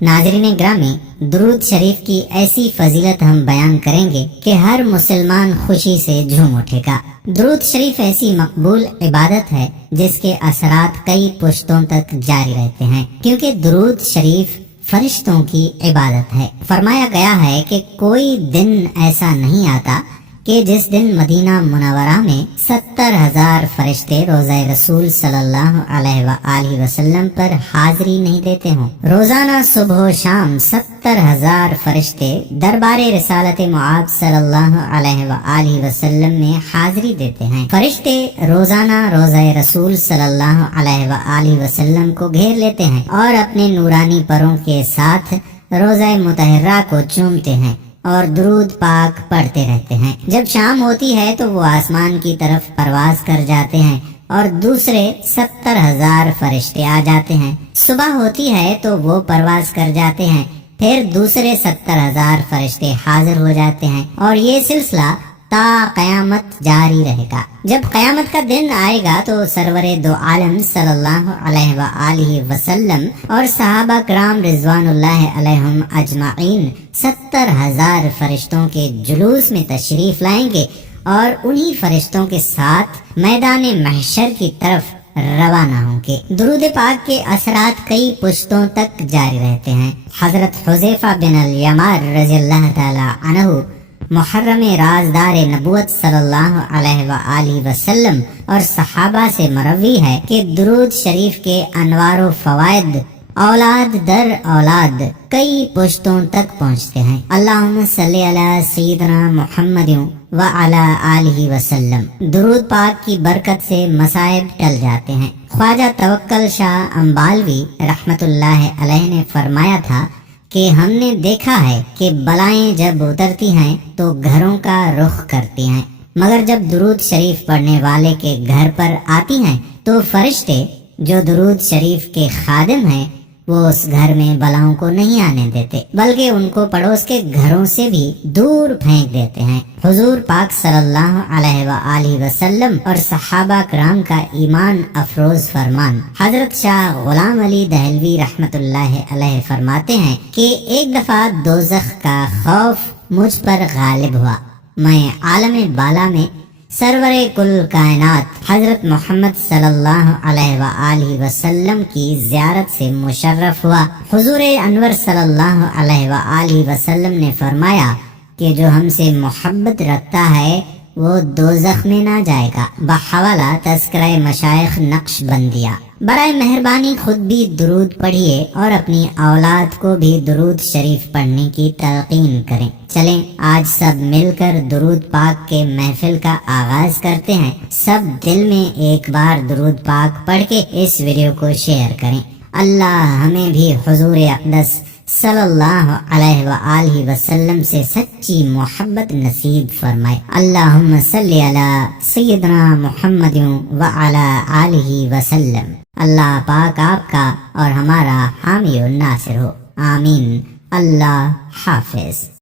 ناظرین گرامی، درود شریف کی ایسی فضیلت ہم بیان کریں گے کہ ہر مسلمان خوشی سے جھوم اٹھے گا۔ درود شریف ایسی مقبول عبادت ہے جس کے اثرات کئی پشتوں تک جاری رہتے ہیں، کیونکہ درود شریف فرشتوں کی عبادت ہے۔ فرمایا گیا ہے کہ کوئی دن ایسا نہیں آتا کہ جس دن مدینہ منورہ میں 70,000 فرشتے روزہ رسول صلی اللہ علیہ وآلہ وسلم پر حاضری نہیں دیتے ہوں۔ روزانہ صبح و شام 70,000 فرشتے دربار رسالت معاد صلی اللہ علیہ وآلہ وسلم میں حاضری دیتے ہیں۔ فرشتے روزانہ روزہ رسول صلی اللہ علیہ وآلہ وسلم کو گھیر لیتے ہیں اور اپنے نورانی پروں کے ساتھ روزہ مطہرہ کو چومتے ہیں اور درود پاک پڑھتے رہتے ہیں۔ جب شام ہوتی ہے تو وہ آسمان کی طرف پرواز کر جاتے ہیں اور دوسرے 70,000 فرشتے آ جاتے ہیں۔ صبح ہوتی ہے تو وہ پرواز کر جاتے ہیں، پھر دوسرے 70,000 فرشتے حاضر ہو جاتے ہیں اور یہ سلسلہ تا قیامت جاری رہے گا۔ جب قیامت کا دن آئے گا تو سرور دو عالم صلی اللہ علیہ وآلہ وسلم اور صحابہ کرام رضوان اللہ علیہم اجمعین 70,000 فرشتوں کے جلوس میں تشریف لائیں گے اور انہی فرشتوں کے ساتھ میدان محشر کی طرف روانہ ہوں گے۔ درود پاک کے اثرات کئی پشتوں تک جاری رہتے ہیں۔ حضرت حذیفہ بن الیمان رضی اللہ تعالی عنہ محرم رازدار نبوت صلی اللہ علیہ وآلہ وسلم اور صحابہ سے مروی ہے کہ درود شریف کے انوار و فوائد اولاد در اولاد کئی پشتوں تک پہنچتے ہیں۔ اللہم صلی علی سیدنا محمد وعلی آلہ وسلم۔ درود پاک کی برکت سے مصائب ٹل جاتے ہیں۔ خواجہ توکل شاہ امبالوی رحمت اللہ علیہ نے فرمایا تھا کہ ہم نے دیکھا ہے کہ بلائیں جب اترتی ہیں تو گھروں کا رخ کرتی ہیں، مگر جب درود شریف پڑھنے والے کے گھر پر آتی ہیں تو فرشتے جو درود شریف کے خادم ہیں وہ اس گھر میں بلاؤں کو نہیں آنے دیتے، بلکہ ان کو پڑوس کے گھروں سے بھی دور پھینک دیتے ہیں۔ حضور پاک صلی اللہ علیہ وآلہ وسلم اور صحابہ کرام کا ایمان افروز فرمان حضرت شاہ غلام علی دہلوی رحمت اللہ علیہ فرماتے ہیں کہ ایک دفعہ دوزخ کا خوف مجھ پر غالب ہوا۔ میں عالم بالا میں سرور کل کائنات حضرت محمد صلی اللہ علیہ وآلہ وسلم کی زیارت سے مشرف ہوا۔ حضور انور صلی اللہ علیہ وآلہ وسلم نے فرمایا کہ جو ہم سے محبت رکھتا ہے وہ دوزخ میں نہ جائے گا، بحوالہ تذکرہ مشائخ نقش بندیہ۔ برائے مہربانی خود بھی درود پڑھیے اور اپنی اولاد کو بھی درود شریف پڑھنے کی تلقین کریں۔ چلیں آج سب مل کر درود پاک کے محفل کا آغاز کرتے ہیں۔ سب دل میں ایک بار درود پاک پڑھ کے اس ویڈیو کو شیئر کریں۔ اللہ ہمیں بھی حضور اقدس صلی اللہ علیہ وآلہ وسلم سے سچی محبت نصیب فرمائے۔ اللہم صلی علی سیدنا محمد وعلی آلہ وسلم۔ اللہ پاک آپ کا اور ہمارا حامی و ناصر ہو، آمین۔ اللہ حافظ۔